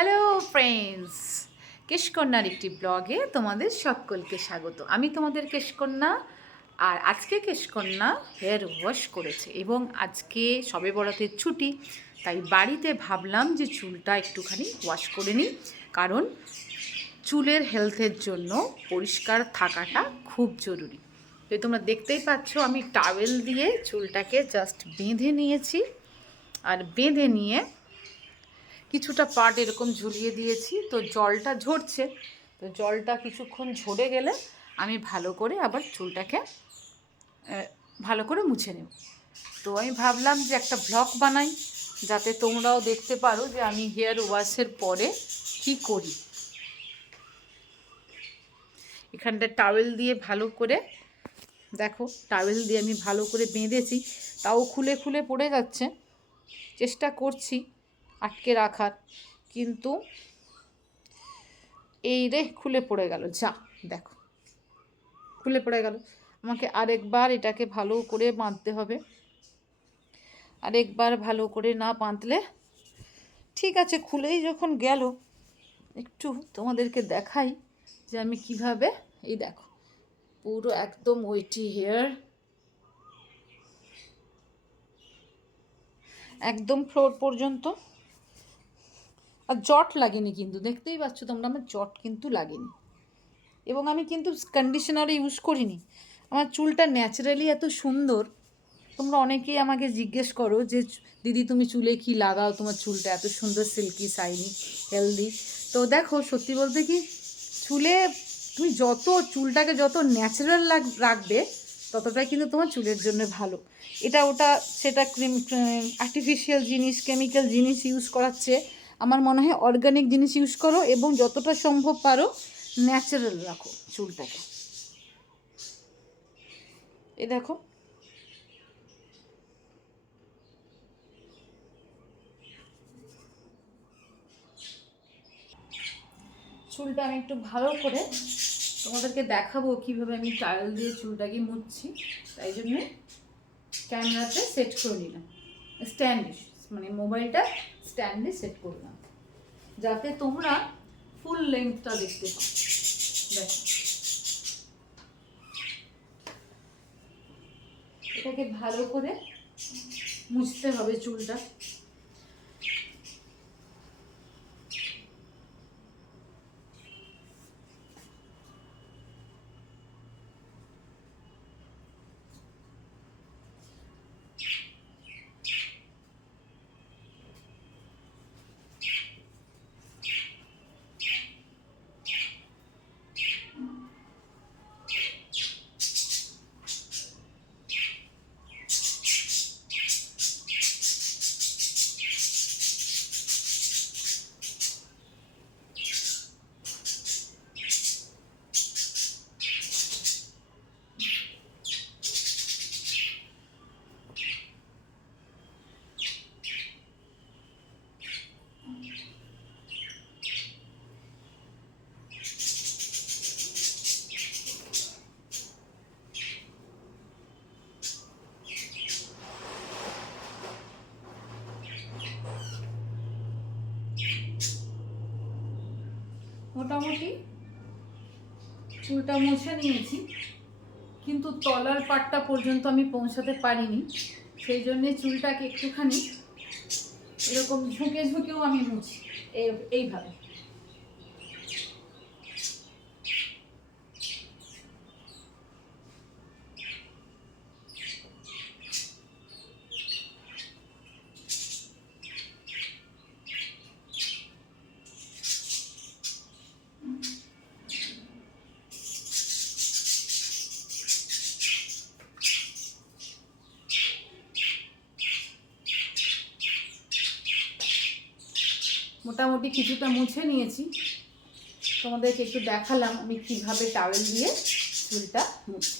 Hello friends, কেশকন্যার একটি ব্লগে তোমাদের সকলকে স্বাগত। আমি তোমাদের কেশকন্যা, আর আজকে কেশকন্যা হেয়ার ওয়াশ করেছে এবং আজকে সবে বরাতের ছুটি, তাই বাড়িতে ভাবলাম যে চুলটা একটুখানি ওয়াশ করে নিই, কারণ চুলের হেলথের জন্য পরিষ্কার থাকাটা খুব জরুরি। তো তোমরা দেখতেই পাচ্ছ আমি টাওয়েল দিয়ে চুলটাকে জাস্ট বেঁধে নিয়েছি, আর বেঁধে নিয়ে কিছুটা পার্ট এরকম ঝুলিয়ে দিয়েছি। তো জলটা ঝরছে, তো জলটা কিছুক্ষণ ঝরে গেলে আমি ভালো করে আবার চুলটাকে ভালো করে মুছে নেব। তো আমি ভাবলাম যে একটা ব্লগ বানাই, যাতে তোমরাও দেখতে পারো যে আমি হেয়ার ওয়াশের পরে কি করি। এখানটা টাওয়েল দিয়ে ভালো করে দেখো, টাওয়েল দিয়ে আমি ভালো করে বেঁধেছি, তাও খুলে খুলে পড়ে যাচ্ছে। চেষ্টা করছি আটকে রাখার, কিন্তু এই রে খুলে পড়ে গেল। যা দেখো, খুলে পড়ে গেল। আমাকে আরেকবার এটাকে ভালো করে বাঁধতে হবে। আরেকবার ভালো করে না বাঁধলে, ঠিক আছে খুলেই যখন গেল, একটু তোমাদেরকে দেখাই যে আমি কিভাবে। এই দেখো, পুরো একদম ওয়েটি হেয়ার, একদম ফ্লোর পর্যন্ত। আর জট লাগেনি কিন্তু, দেখতেই পাচ্ছ তোমরা, আমার জট কিন্তু লাগেনি। এবং আমি কিন্তু কন্ডিশনার ইউজ করিনি। আমার চুলটা ন্যাচারালি এত সুন্দর। তোমরা অনেকেই আমাকে জিজ্ঞেস করো যে দিদি তুমি চুলে কি লাগাও, তোমার চুলটা এত সুন্দর সিল্কি শাইনি হেলদি। তো দেখো, সত্যি বলতে কি, চুলে তুমি যত চুলটাকে যত ন্যাচারাল রাখবে, ততটাই কিন্তু তোমার চুলের জন্য ভালো। এটা ওটা সেটা আর্টিফিশিয়াল জিনিস, কেমিক্যাল জিনিস ইউজ করাচ্ছে, আমার মনে হয় অর্গানিক জিনিস ইউজ করো এবং যতটা সম্ভব পারো ন্যাচারাল রাখো চুলটাকে। এ দেখো, চুলটা আমি একটু ভালো করে তোমাদেরকে দেখাবো কীভাবে আমি টাওয়েল দিয়ে চুলটাকে মুছছি। তাই জন্যে ক্যামেরাতে সেট করে নিলাম, স্ট্যান্ডে, মানে মোবাইলটা স্ট্যান্ডে সেট করলাম, যাতে তোমরা ফুল লেন্থটা দেখতে পাও। দেখো, এটাকে ভালো করে মুছতে হবে চুলটা। মোটামুটি চুলটা মুছে নিয়েছি, কিন্তু তলার পাটটা পর্যন্ত আমি পৌঁছাতে পারিনি। সেই জন্যে চুলটাকে একটুখানি এরকম ঝুঁকে ঝুঁকেও আমি মুছি, এইভাবে। মোটামুটি কিছুটা মুছে নিয়েছি, তোমাদেরকে একটু দেখালাম আমি কিভাবে টাওয়েল দিয়ে চুলটা মুছি।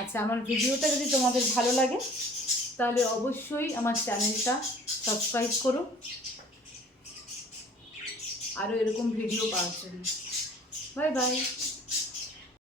আচ্ছা, আমার ভিডিওটা যদি তোমাদের ভালো লাগে তাহলে অবশ্যই আমার চ্যানেলটা সাবস্ক্রাইব করো, আরও এরকম ভিডিও পাওয়ার জন্য। Bye bye.